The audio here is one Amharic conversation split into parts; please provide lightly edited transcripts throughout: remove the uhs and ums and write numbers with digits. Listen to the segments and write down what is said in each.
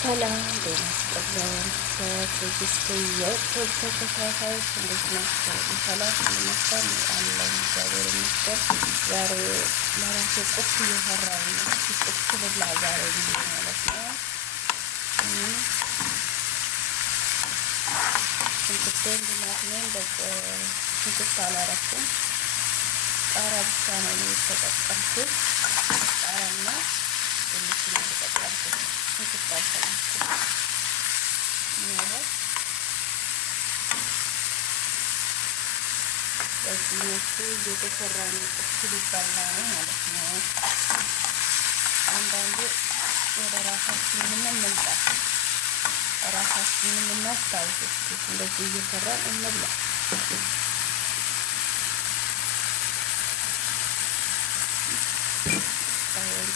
ሰላም ጤና ይስጥልን። ትዕግስት የዩቲዩብ ተከታታዮች እንዴት ናቸው? ሰላም ይመስገን አለን እግዚአብሔር ይመስገን። ዛሬ ለራሴ ቁርስ እየሰራሁ ነው። ቁርስ ልብላ ዛሬ ጊዜ ማለት ነው። ሽንኩርቴን ቢላትኔን ሽንኩርት አላረኩም። ቃሪያ ብቻ ነው የተጠቀምኩት። ቃሪያና ትንሽ ነው የተጠቀምኩት። ሽንኩርት አልፈለኩም። በዚህ መልኩ እየተሰራ ነው። ቁርስ ሊበላ ነው ማለት ነው። አንዳንዴ ወደ ራሳችንን እንምጣ፣ ራሳችንን እናስታውስ። እንደዚህ እየሰራን እንብላ።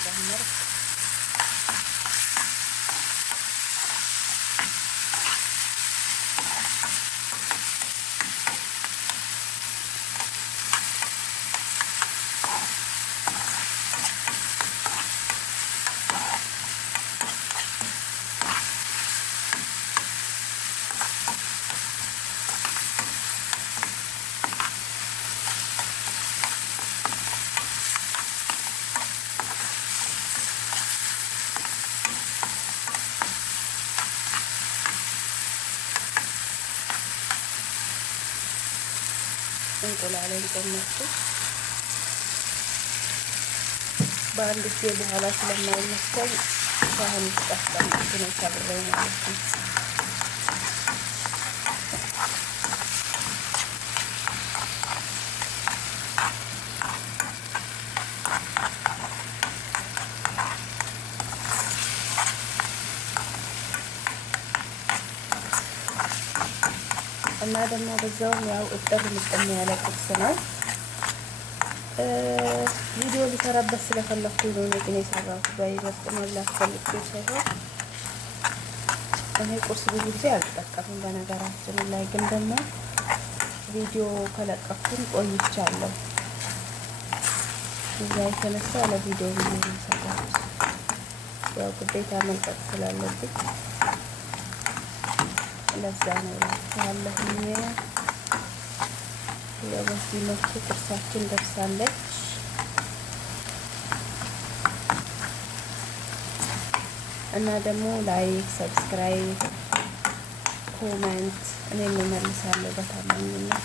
ጨምር እንቁላሌን ጨመርኩ። በአንድ ጊዜ በኋላ ስለማይመቸኝ ሳህን ውስጥ አስቀምጬ ነው ሰብሬው ማለት ነው። እና ደግሞ በዛውም ያው እጥር ምጥን ያለ ቁርስ ነው። ቪዲዮ ሊሰራበት ስለፈለኩኝ ነው ግን የሰራሁት በይበልጥ መብላት ፈልጌ ሳይሆን። እኔ ቁርስ ብዙ ጊዜ አልጠቀምም በነገራችን ላይ፣ ግን ደግሞ ቪዲዮ ከለቀኩኝ ቆይቻለሁ። እዛ የተነሳ ለቪዲዮ ብዬ ነው የሰራሁት። ያው ግዴታ መልቀቅ ስላለብኝ ለዛ ነው ያለሁኝ። በዚህ መልኩ ቁርሳችን ደርሳለች እና ደግሞ ላይክ፣ ሰብስክራይብ፣ ኮሜንት እኔ እመልሳለሁ በታማኝነት።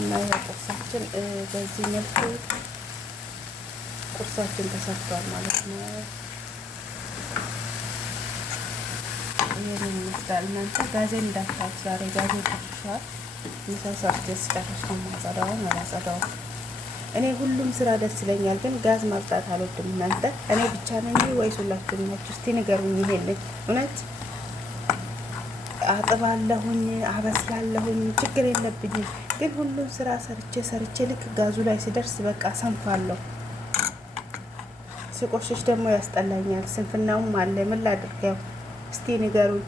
እና ቁርሳችን በዚህ መልኩ ቁርሳችን ተሰርቷል ማለት ነው። ይሄን ይመስላል። እናንተ ጋዜን እንዳታዩት። ዛሬ ጋዜ ተሽቷል። ምሳ ሰርቼ ስጨርስ ነው የማጸዳው አላጸዳውም። እኔ ሁሉም ስራ ደስ ይለኛል፣ ግን ጋዝ ማጽዳት አልወድም። እናንተ እኔ ብቻ ነኝ ወይስ ሁላችሁም ናችሁ? እስቲ ንገሩኝ። ይሄንን እውነት አጥባለሁኝ፣ አበስላለሁኝ፣ ችግር የለብኝም። ግን ሁሉም ስራ ሰርቼ ልክ ጋዙ ላይ ሲደርስ በቃ ሰንፋለሁ። ሲቆሽሽ ደግሞ ያስጠላኛል። ስንፍናውም አለ። ምን ላድርገው? እስቲ ንገሩኝ።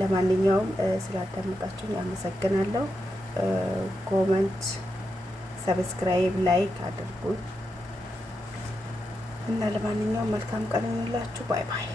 ለማንኛውም ስላዳመጣችሁኝ አመሰግናለሁ። ኮመንት፣ ሰብስክራይብ፣ ላይክ አድርጉኝ እና ለማንኛውም መልካም ቀን ይሁንላችሁ። ባይ ባይ።